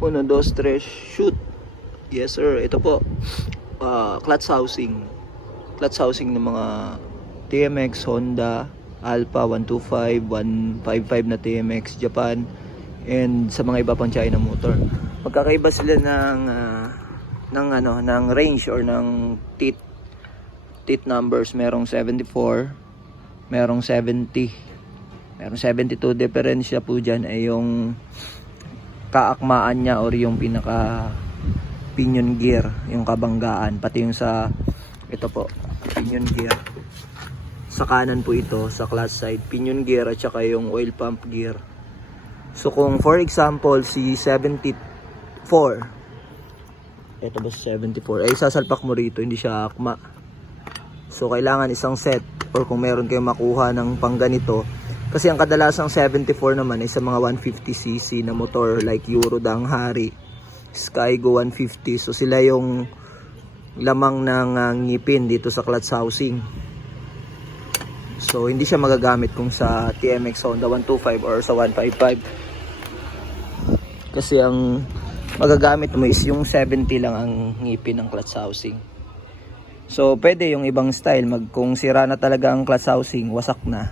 1, 2, 3, shoot. Yes sir, ito po. Clutch housing. Clutch housing ng mga TMX, Honda, Alpha 125, 155 na TMX, Japan, and sa mga iba pang China motor. Magkakaiba sila ng range or ng teeth numbers. Merong 74, merong 70, merong 72. Diferensya po dyan ay yung kaakmaan niya or yung pinaka pinion gear, yung kabanggaan, pati yung sa ito po, pinion gear. Sa kanan po ito, sa clutch side, pinion gear at saka yung oil pump gear. So kung for example si 74, ito ba 74, ay sasalpak mo rito, hindi siya akma. So kailangan isang set, or kung meron kayong makuha ng pang ganito, kasi ang kadalasang 74 naman ay sa mga 150cc na motor like Euro Danghari, Skygo 150. So sila yung lamang ng ngipin dito sa clutch housing. So hindi siya magagamit kung sa TMX Honda 125 or sa 155. Kasi ang magagamit mo is yung 70 lang ang ngipin ng clutch housing. So pwede yung ibang style, kung sira na talaga ang clutch housing, wasak na,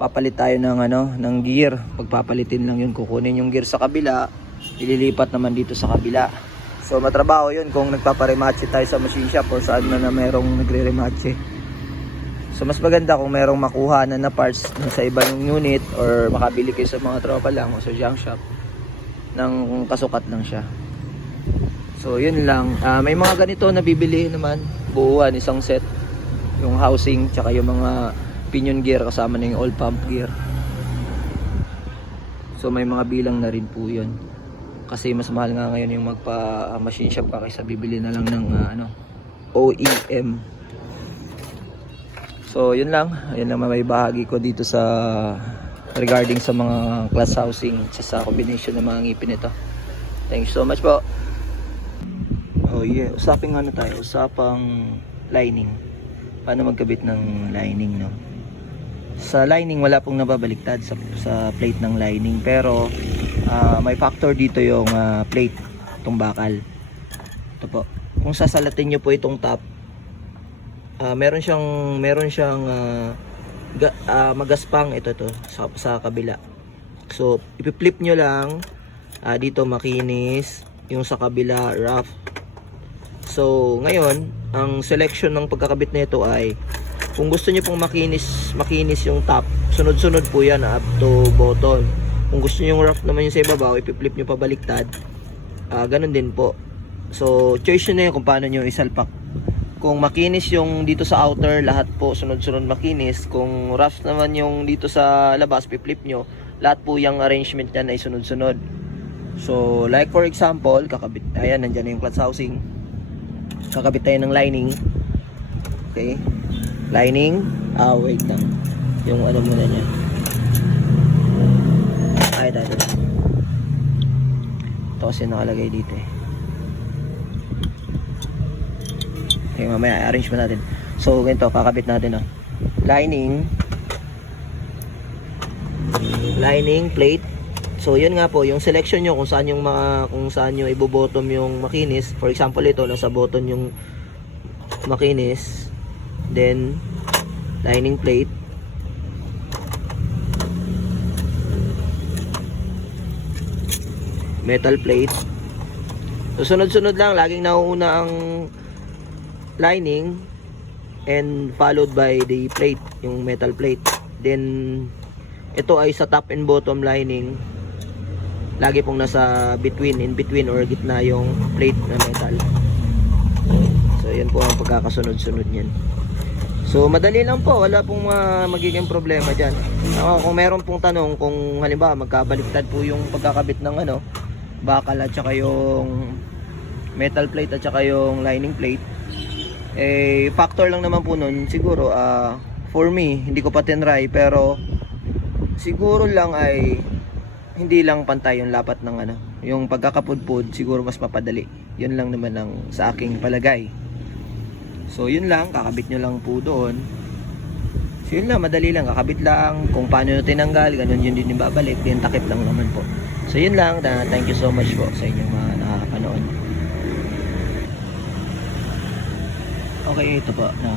papalit tayo ng gear. Pagpapalitin lang yun, kukunin yung gear sa kabila, ililipat naman dito sa kabila. So matrabaho yun kung nagpaparematche tayo sa machine shop or saan na merong nagre-rematche. So mas maganda kung merong makuha na parts sa ibang unit, or makabili kayo sa mga tropa lang o sa junk shop ng kasukat lang siya. So yun lang. May mga ganito na bibili naman, buuan, isang set, yung housing tsaka yung mga pinion gear kasama na yung oil pump gear. So may mga bilang na rin po yun, kasi mas mahal nga ngayon yung magpa machine shop ka kaysa bibili na lang ng OEM. So yun lang may bahagi ko dito sa regarding sa mga class housing sa combination ng mga ngipin nito. Thanks so much po. Oh yeah, usapang lining. Paano magkabit ng lining, no? Sa lining wala pong nababaliktad sa plate ng lining, pero may factor dito yung plate, itong bakal. Ito po. Kung sasalatin nyo po itong top, meron siyang magaspang ito sa kabila. So ipi-flip nyo lang, dito makinis, yung sa kabila rough. So ngayon, ang selection ng pagkakabit nito ay, kung gusto niyo pong makinis yung top, sunod-sunod po yan up to bottom. Kung gusto niyo yung rough naman yung sa ibabaw, ipi-flip niyo pabaliktad, ganun din po. So choice nyo na yun kung paano nyo isalpak. Kung makinis yung dito sa outer, lahat po sunod-sunod makinis. Kung rough naman yung dito sa labas, ipi-flip nyo, lahat po yung arrangement niyan ay sunod-sunod. So like for example, kakabit, ayan, nandyan na yung clutch housing, kakabit tayo ng lining. Okay, lining, wait lang, yung muna niya, ito kasi nakalagay dito eh. Okay, mamaya arrange mo natin. So ganito, kakabit natin lining plate. So yun nga po, yung selection nyo kung saan nyo ibo-bottom yung makinis. For example, ito nasa bottom yung makinis, then lining plate, metal plate. So sunod-sunod lang, laging nauuna ang lining and followed by the plate, yung metal plate. Then ito ay sa top and bottom lining, lagi pong nasa in between or gitna yung plate na metal. So yan po ang pagkakasunod-sunod niyan. So madali lang po, wala pong magiging problema dyan. Kung meron pong tanong kung halimbawa magkabaliktad po yung pagkakabit ng bakal at saka yung metal plate at saka yung lining plate, factor lang naman po nun siguro, for me, hindi ko pa tinry, pero siguro lang ay hindi lang pantay yung lapat ng yung pagkakapudpud, siguro mas mapadali. Yun lang naman ang sa aking palagay. So yun lang, kakabit nyo lang po doon. So yun lang, madali lang, kakabit lang. Kung paano nyo tinanggal, ganun yun din ibabalik, then takip lang naman po. So yun lang, thank you so much po sa inyong mga nakapanood. Okay, ito po na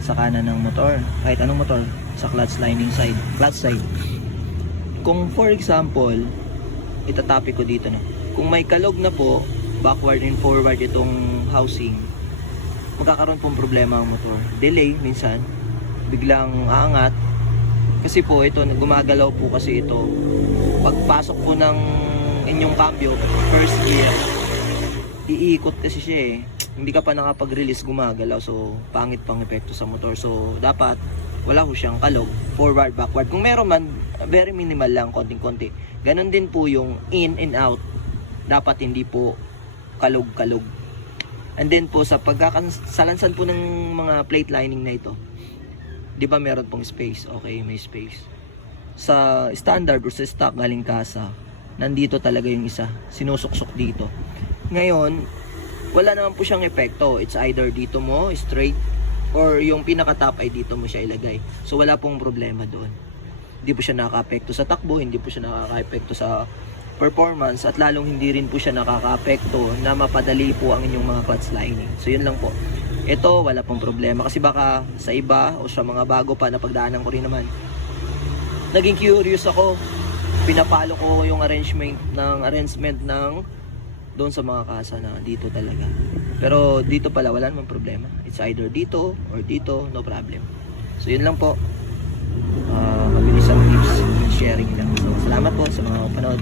sa kanan ng motor, kahit anong motor, sa clutch lining side, clutch side. Kung for example, itatopic ko dito na, kung may kalog na po, backward and forward itong housing, magkakaroon pong problema ang motor. Delay minsan, biglang aangat, kasi po ito, gumagalaw po kasi ito. Pagpasok po ng inyong cambio, first gear, iikot kasi siya eh. Hindi ka pa nakapag-release, gumagalaw. So, pangit pang epekto sa motor. So, dapat wala ho siyang kalog, forward, backward. Kung meron man, very minimal lang, konting-konti. Ganon din po yung in and out. Dapat hindi po kalog-kalog. And then po, sa pagkakasalansan po ng mga plate lining na ito, di ba meron pong space? Okay, may space. Sa standard or sa stock galing kasa, nandito talaga yung isa. Sinusuksok dito. Ngayon, wala naman po siyang epekto. It's either dito mo, straight, or yung pinaka-top ay dito mo siya ilagay. So, wala pong problema doon. Hindi po siya nakaka-apekto sa takbo, hindi po siya nakaka-apekto sa performance, at lalong hindi rin po siya nakaka-apekto na mapadali po ang inyong mga clutch lining. So, yun lang po. Ito, wala pong problema. Kasi baka sa iba o sa mga bago pa na pagdaanan ko rin naman, naging curious ako. Pinapalo ko yung arrangement ng doon sa mga kasa na dito talaga. Pero dito pala wala namang problema. It's either dito or dito, no problem. So yun lang po. Mabilis ang tips sharing lang. So salamat po sa mga panood.